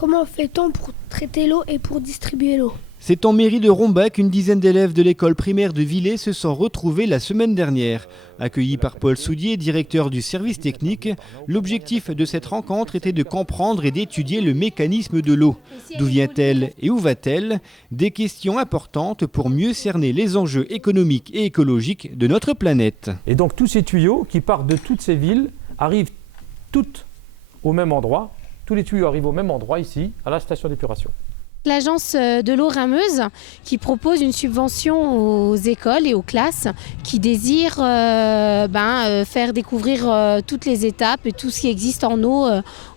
Comment fait-on pour traiter l'eau et pour distribuer l'eau? C'est en mairie de Rombach qu'une dizaine d'élèves de l'école primaire de Villers se sont retrouvés la semaine dernière. Accueillis par Paul Soudier, directeur du service technique, l'objectif de cette rencontre était de comprendre et d'étudier le mécanisme de l'eau. D'où vient-elle et où va-t-elle? Des questions importantes pour mieux cerner les enjeux économiques et écologiques de notre planète. Et donc tous ces tuyaux qui partent de toutes ces villes arrivent toutes au même endroit. Tous les tuyaux arrivent au même endroit ici, à la station d'épuration. L'agence de l'eau rameuse qui propose une subvention aux écoles et aux classes qui désirent faire découvrir toutes les étapes et tout ce qui existe en eau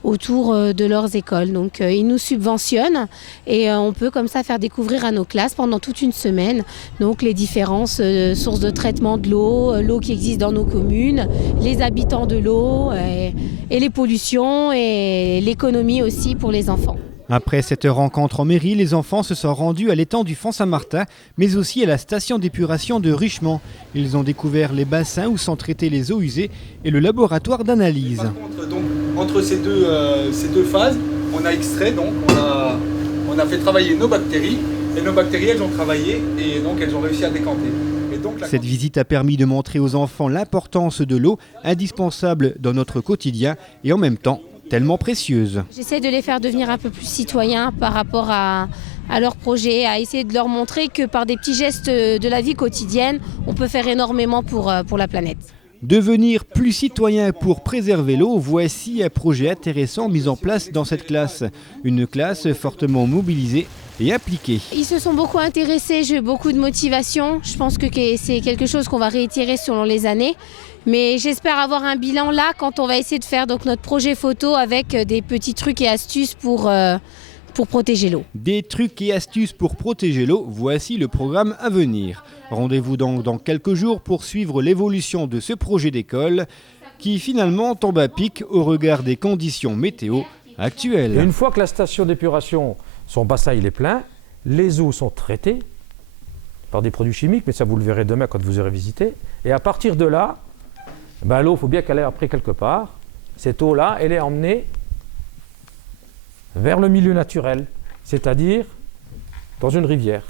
autour de leurs écoles. Donc ils nous subventionnent et on peut comme ça faire découvrir à nos classes pendant toute une semaine donc les différentes sources de traitement de l'eau, l'eau qui existe dans nos communes, les habitants de l'eau et les pollutions et l'économie aussi pour les enfants. Après cette rencontre en mairie, les enfants se sont rendus à l'étang du Font-Saint-Martin, mais aussi à la station d'épuration de Richemont. Ils ont découvert les bassins où sont traitées les eaux usées et le laboratoire d'analyse. Par contre, donc, entre ces deux phases, on a extrait, donc on a fait travailler nos bactéries, et nos bactéries elles ont travaillé et donc elles ont réussi à décanter. Cette visite a permis de montrer aux enfants l'importance de l'eau, indispensable dans notre quotidien et en même temps tellement précieuse. J'essaie de les faire devenir un peu plus citoyens par rapport à leur projet, à essayer de leur montrer que par des petits gestes de la vie quotidienne, on peut faire énormément pour la planète. Devenir plus citoyen pour préserver l'eau, voici un projet intéressant mis en place dans cette classe. Une classe fortement mobilisée et impliquée. Ils se sont beaucoup intéressés, j'ai eu beaucoup de motivation. Je pense que c'est quelque chose qu'on va réitérer selon les années. Mais j'espère avoir un bilan là quand on va essayer de faire donc notre projet photo avec des petits trucs et astuces pour protéger l'eau. Des trucs et astuces pour protéger l'eau, voici le programme à venir. Rendez-vous donc dans quelques jours pour suivre l'évolution de ce projet d'école qui finalement tombe à pic au regard des conditions météo actuelles. Et une fois que la station d'épuration, son bassin il est plein, les eaux sont traitées par des produits chimiques, mais ça vous le verrez demain quand vous aurez visité. Et à partir de là, l'eau, il faut bien qu'elle aille après quelque part. Cette eau-là, elle est emmenée vers le milieu naturel, c'est-à-dire dans une rivière.